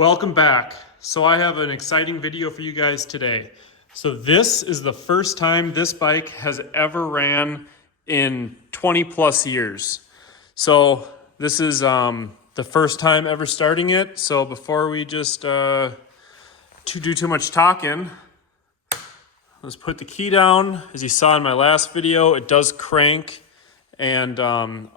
Welcome back. So I have an exciting video for you guys today. So this is the first time this bike has ever ran in 20 plus years. So this is the first time ever starting it. So before we just do too much talking, let's put the key down. As you saw in my last video, it does crank, and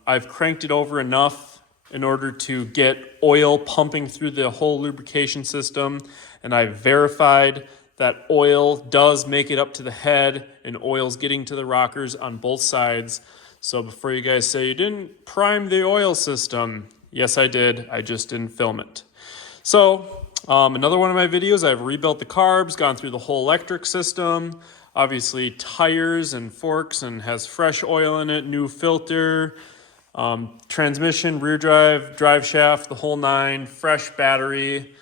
I've cranked it over enough in order to get oil pumping through the whole lubrication system. And I've verified that oil does make it up to the head and oil's getting to the rockers on both sides. So before you guys say you didn't prime the oil system, yes, I did. I just didn't film it. So another one of my videos, I've rebuilt the carbs, gone through the whole electric system, obviously tires and forks, and has fresh oil in it, new filter, transmission, rear drive, drive shaft, the whole nine, fresh battery,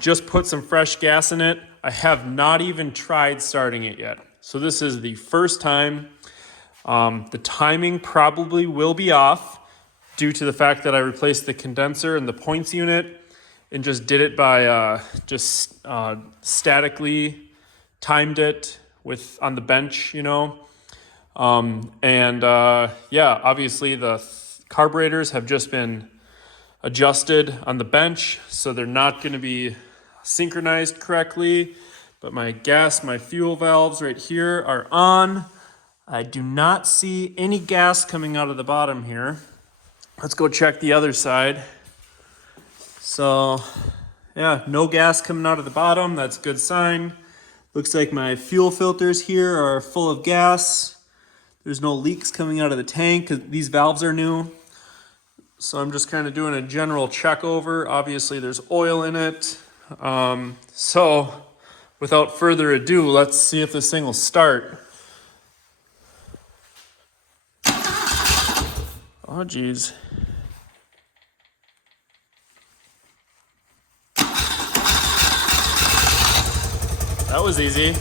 just put some fresh gas in it. I have not even tried starting it yet. So this is the first time. The timing probably will be off due to the fact that I replaced the condenser and the points unit and just did it by statically timed it on the bench, you know. Yeah, obviously the carburetors have just been adjusted on the bench, so they're not going to be synchronized correctly. But my fuel valves right here are on. I do not see any gas coming out of the bottom here. Let's go check the other side. So yeah, no gas coming out of the bottom. That's a good sign. Looks like my fuel filters here are full of gas. There's no leaks coming out of the tank because these valves are new. So I'm just kind of doing a general check over. Obviously there's oil in it. So without further ado, let's see if this thing will start. Oh geez. That was easy.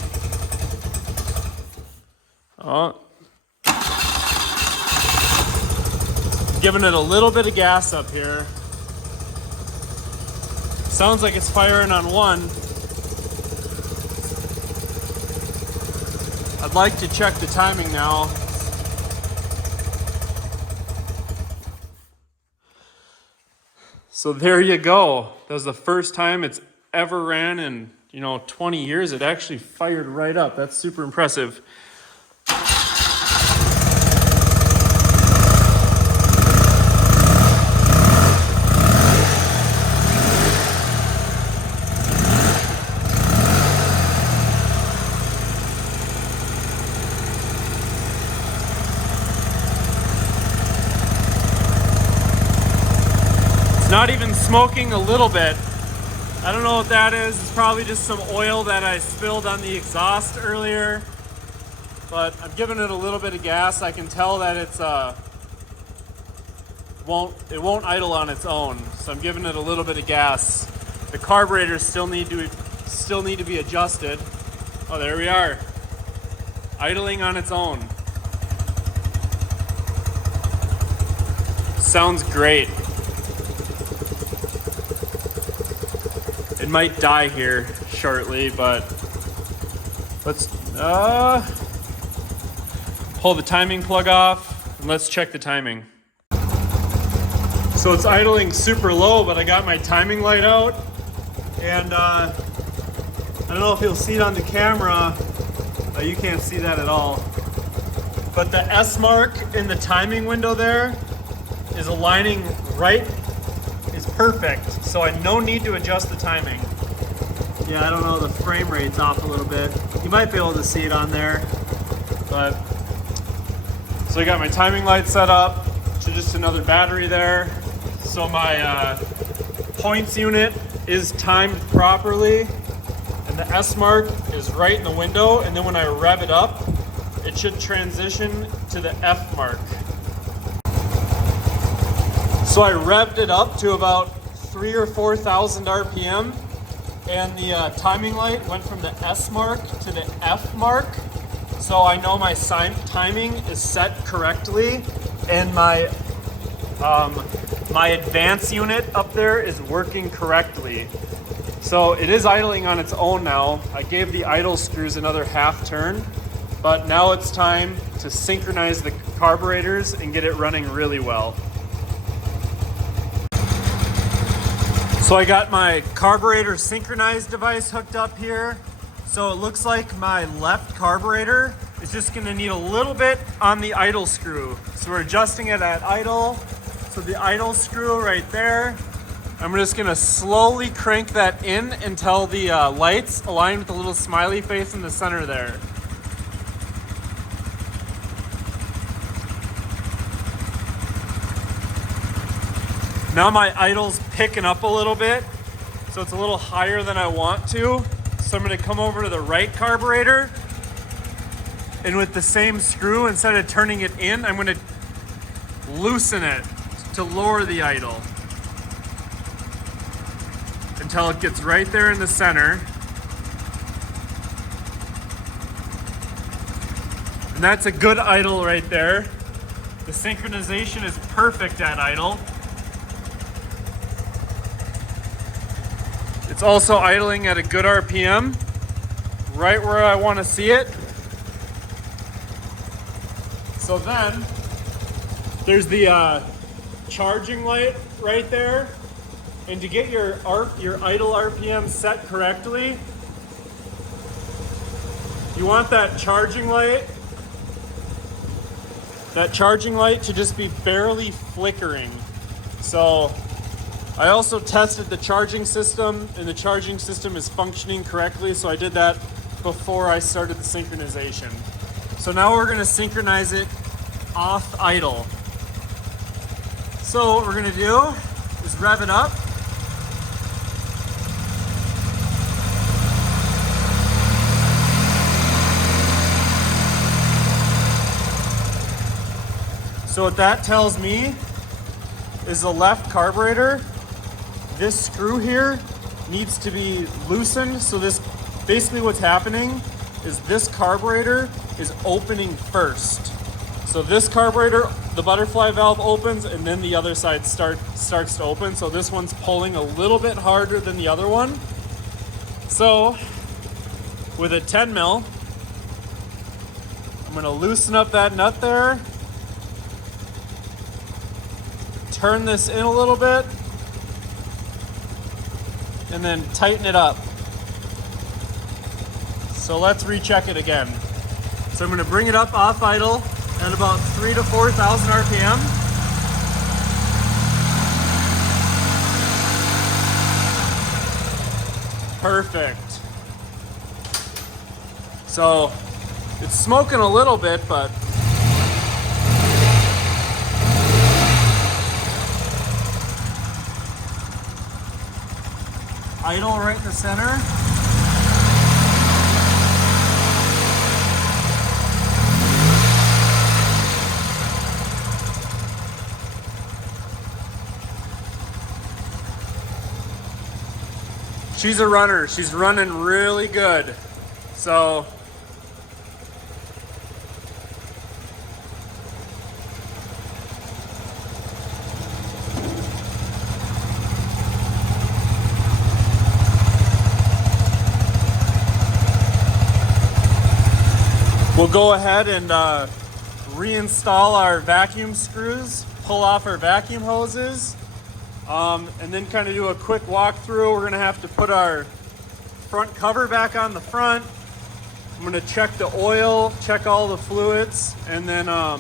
Oh. Giving it a little bit of gas up here. Sounds like it's firing on one. I'd like to check the timing now. So there you go. That was the first time it's ever ran in 20 years. It actually fired right up. That's super impressive. Not even smoking a little bit. I don't know what that is. It's probably just some oil that I spilled on the exhaust earlier. But I'm giving it a little bit of gas. I can tell that it won't idle on its own. So I'm giving it a little bit of gas. The carburetors still need to be adjusted. Oh, there we are. Idling on its own. Sounds great. It might die here shortly, but let's pull the timing plug off and let's check the timing. So it's idling super low, but I got my timing light out, and I don't know if you'll see it on the camera. You can't see that at all. But the S mark in the timing window there is aligning right. Is perfect, so I no need to adjust the timing. Yeah, I don't know, the frame rate's off a little bit. You might be able to see it on there, but so I got my timing light set up to just another battery there. So my points unit is timed properly, and the S mark is right in the window, and then when I rev it up, it should transition to the F mark. So I revved it up to about 3,000 or 4,000 RPM, and the timing light went from the S mark to the F mark. So I know my timing is set correctly, and my My advance unit up there is working correctly. So it is idling on its own now. I gave the idle screws another half turn, but now it's time to synchronize the carburetors and get it running really well. So I got my carburetor synchronized device hooked up here. So it looks like my left carburetor is just gonna need a little bit on the idle screw. So we're adjusting it at idle. So the idle screw right there. I'm just gonna slowly crank that in until the lights align with the little smiley face in the center there. Now my idle's picking up a little bit, so it's a little higher than I want to. So I'm gonna come over to the right carburetor, and with the same screw, instead of turning it in, I'm gonna loosen it to lower the idle until it gets right there in the center. And that's a good idle right there. The synchronization is perfect at idle. It's also idling at a good RPM, right where I want to see it. So then, there's the charging light right there. And to get your idle RPM set correctly, you want that charging light to just be barely flickering. So I also tested the charging system, and the charging system is functioning correctly, so I did that before I started the synchronization. So now we're gonna synchronize it off idle. So what we're gonna do is rev it up. So what that tells me is the left carburetor, this screw here needs to be loosened. So this, basically what's happening is this carburetor is opening first. So this carburetor, the butterfly valve opens, and then the other side starts to open. So this one's pulling a little bit harder than the other one. So with a 10 mil, I'm gonna loosen up that nut there, turn this in a little bit, and then tighten it up. So let's recheck it again. So I'm gonna bring it up off idle at about 3,000 to 4,000 RPM. Perfect. So it's smoking a little bit, but idle right in the center. She's a runner. She's running really good. So we'll go ahead and reinstall our vacuum screws, pull off our vacuum hoses, and then kind of do a quick walkthrough. We're gonna have to put our front cover back on the front. I'm gonna check the oil, check all the fluids, and then I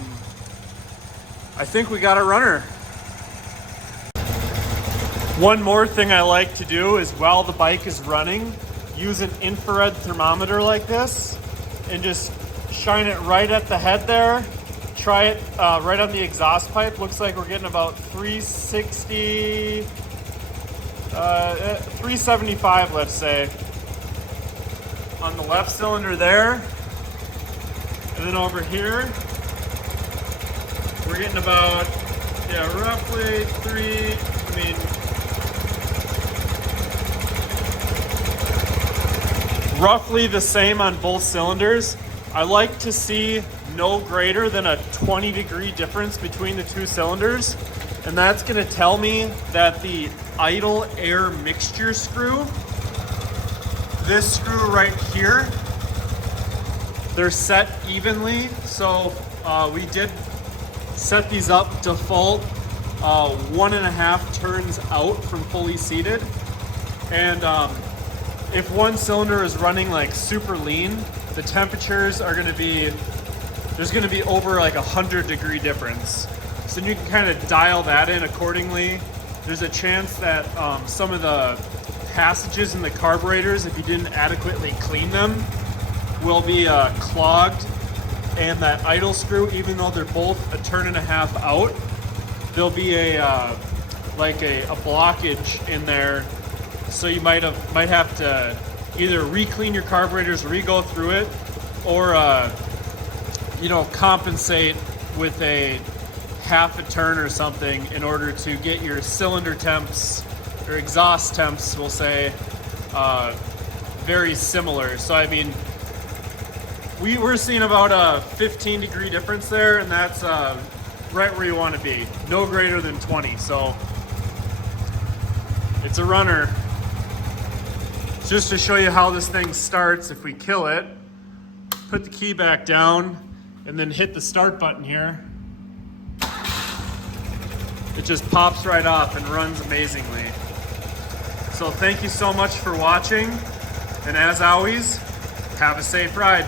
think we got a runner. One more thing I like to do is while the bike is running, use an infrared thermometer like this and just shine it right at the head there. Try it right on the exhaust pipe. Looks like we're getting about 360, 375, let's say, on the left cylinder there. And then over here, we're getting about, roughly roughly the same on both cylinders. I like to see no greater than a 20-degree difference between the two cylinders, and that's going to tell me that the idle air mixture screw this screw right here, they're set evenly. So we did set these up default 1.5 turns out from fully seated. And if one cylinder is running like super lean, the temperatures are gonna be, there's gonna be over like 100-degree difference. So you can kind of dial that in accordingly. There's a chance that some of the passages in the carburetors, if you didn't adequately clean them, will be clogged. And that idle screw, even though they're both 1.5 turns out, there'll be a blockage in there. So you might have to either re-clean your carburetors, re-go through it, or compensate with a 1/2 turn or something in order to get your cylinder temps or exhaust temps, we'll say, very similar. So I mean, we're seeing about a 15-degree difference there, and that's right where you want to be, no greater than 20. So it's a runner. Just to show you how this thing starts, if we kill it, put the key back down, and then hit the start button here, it just pops right off and runs amazingly. So thank you so much for watching, and as always, have a safe ride.